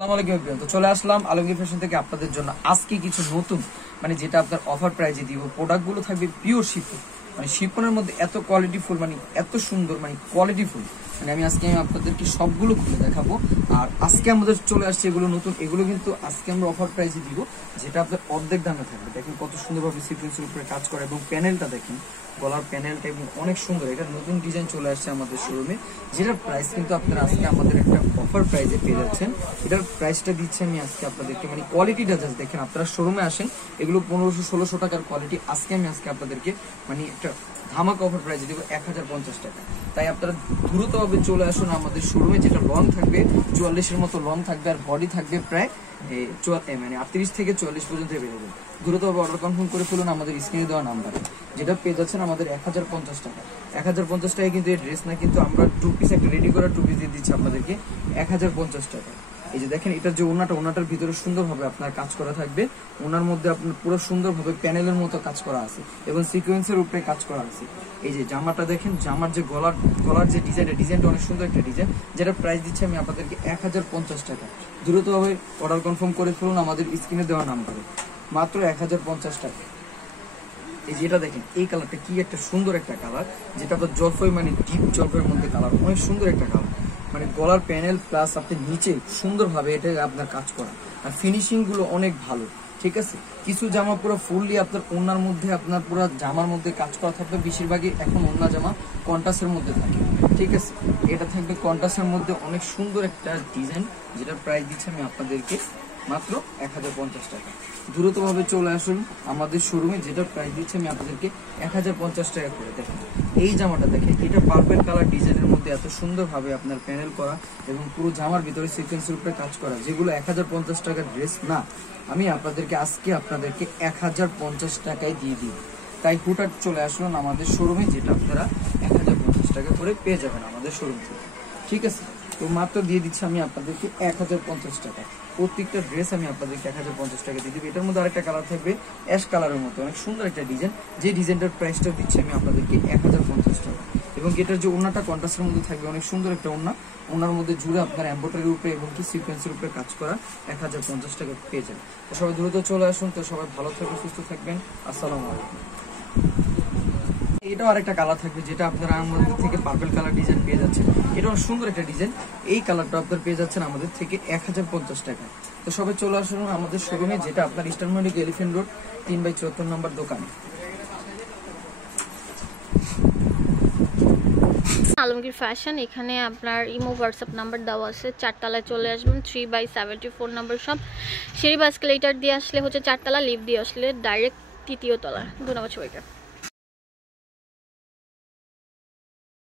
আসসালামু আলাইকুম এভরিওয়ান। তো চলে আসলাম আলমগীর ফ্যাশন থেকে আপনাদের জন্য আজকে কিছু নতুন যেটা আপনার অফার প্রাইজে দিব। প্রোডাক্টগুলো থাকবে পিওর শিফন, শিফনের মধ্যে এত কোয়ালিটিফুল, এত সুন্দর, কোয়ালিটিফুল। আমি আপনাদেরকে সবগুলো খুলে দেখাবো। আর আজকে আমাদের চলে আসছে এগুলো নতুন, এগুলো কিন্তু আজকে আমরা অফার প্রাইজে দিব, যেটা আপনার অর্ধেক দামে থাকবে। দেখেন কত সুন্দরভাবে সিকোয়েন্সের উপরে কাজ করে এবং প্যানেলটা দেখেন, গলার প্যানেলটা এবং অনেক সুন্দর। এটা নতুন ডিজাইন চলে আসছে আমাদের শোরুমে, যেটার প্রাইস কিন্তু আপনারা আজকে আমাদের একটা অফার প্রাইজে পেয়ে যাচ্ছেন। এটার প্রাইসটা দিচ্ছি আমি আজকে আপনাদেরকে, কোয়ালিটিটা জাস্ট দেখেন। আপনারা শোরুমে আসেন, এগুলো 1500-1600 টাকার কোয়ালিটি। আজকে আপনাদেরকে একটা ধামাকা অফার প্রাইজে দিব 1050 টাকা। তাই আপনারা দ্রুতভাবে চলে আসুন আমাদের শোরুমে, যেটা লং থাকবে 44-এর মতো লং থাকবে, আর বডি থাকবে প্রায় 38 থেকে 44 পর্যন্ত বেরোবে। দ্রুতভাবে অর্ডার কনফার্ম করে ফেলুন আমাদের স্ক্রিনে দেওয়া নাম্বারে, যেটা পেয়ে যাচ্ছেন আমাদের 1050 টাকা। 1050 টাকায় কিন্তু এই ড্রেস না, কিন্তু আমরা টু পিস একটা রেডি করা টু পিস দিয়ে দিচ্ছি আপনাদেরকে 1050 টাকা। এই যে দেখেন, এটার যে ওনাটার ভিতরে সুন্দরভাবে আপনার কাজ করা থাকবে। ওনার মধ্যে আপনার পুরো সুন্দরভাবে প্যানেলের মতো কাজ করা আছে এবং সিকোয়েন্সের উপরে কাজ করা আছে। এই যে জামাটা দেখেন, জামার যে গলার যে ডিজাইনটা অনেক সুন্দর একটা ডিজাইন, যেটা প্রাইস দিচ্ছি আমি আপনাদেরকে 1050 টাকা। দ্রুতভাবে অর্ডার কনফার্ম করে ফেলুন আমাদের স্ক্রিনে দেওয়া নাম্বারে, মাত্র 1050 টাকা। এই যেটা দেখেন, এই কালারটা কি একটা সুন্দর একটা কালার, যেটা আপনার জলপাই ডিপ জলপাইয়ের মধ্যে কালার, অনেক সুন্দর একটা কালার। গলার প্যানেল প্লাস আপনি নিচে সুন্দরভাবে এটা আপনার কাজ করা, আর ফিনিশিং গুলো অনেক ভালো। ঠিক আছে, কিছু জামা পুরো ফুললি আপনার ওনার মধ্যে, আপনার পুরো জামার মধ্যে কাজ করা থাকবে। বেশিরভাগই এখন ওনা জামা কন্ট্রাস্টের মধ্যে থাকে। ঠিক আছে, এটা থাকবে কন্ট্রাস্টের মধ্যে, অনেক সুন্দর একটা ডিজাইন, যেটার প্রাইস দিচ্ছি আমি আপনাদেরকে মাত্র 1050 টাকা। দ্রুতভাবে চলে আসুন আমাদের শোরুমে, যেটা প্রাইস দিচ্ছি আমি আপনাদেরকে 1050 টাকা করে। দেখেন এই জামাটা দেখেন, এটা পার্পল কালার ডিজাইনের মধ্যে এত সুন্দরভাবে আপনার প্যানেল করা এবং পুরো জামার ভিতরে সিকোয়েন্সের উপরে কাজ করা, যেগুলো 1050 টাকার ড্রেস না। আমি আজকে আপনাদেরকে 1050 টাকায় দিয়ে দিই। তাই হুটার চলে আসুন আমাদের শোরুমে, যেটা আপনারা 1050 টাকা করে পেয়ে যাবেন আমাদের শোরুম থেকে। ঠিক আছে, তো মাত্র দিয়ে দিচ্ছি আমি আপনাদেরকে 1050 টাকা। প্রত্যেকটা ড্রেস আমি আপনাদেরকে 1050 টাকা দিয়ে দিবি। এটার মধ্যে আরেকটা কালার থাকবে অ্যাশ কালারের মতো, অনেক সুন্দর একটা ডিজাইন, যে ডিজাইনটার প্রাইসটা দিচ্ছি আমি আপনাদেরকে 1050 টাকা। এবং এটার যে ওড়নাটা কন্ট্রাস্টের মধ্যে থাকবে, অনেক সুন্দর একটা ওড়নার মধ্যে জুড়ে আপনার এমব্রয়ডারির উপরে এবং কি সিকোয়েন্সের উপরে কাজ করা 1050 টাকা পেয়ে যান। তো সবাই দ্রুত চলে আসুন। তো সবাই ভালো থাকবেন, সুস্থ থাকবেন। আসসালামু আলাইকুম। এটাও আরেকটা কালার থাকবে, যেটা আপনারা আমাদের থেকে পার্পল কালার ডিজাইন পেয়ে যাচ্ছেন। এটাও সুন্দর একটা ডিজাইন। এই কালারটা আপনার পেয়ে যাচ্ছেন আমাদের থেকে 1050 টাকা। তো সবাই চলে আসুন আমাদের শোরুমে, যেটা আপনার ইস্টার্ন মল্লিক এলিফ্যান্ট রোড 3/74 নম্বর দোকানে। আলমগীর ফ্যাশন, এখানে আপনার ইমো হোয়াটসঅ্যাপ নাম্বার দেওয়া আছে। 4 তলায় চলে আসবেন, 3/74 নম্বর সব। সিঁড়ি বা এসকেলেটর দিয়ে আসলে হচ্ছে 4 তলা, লিফট দিয়ে আসলে ডাইরেক্ট 3য় তলা। ধন্যবাদ সবাইকে।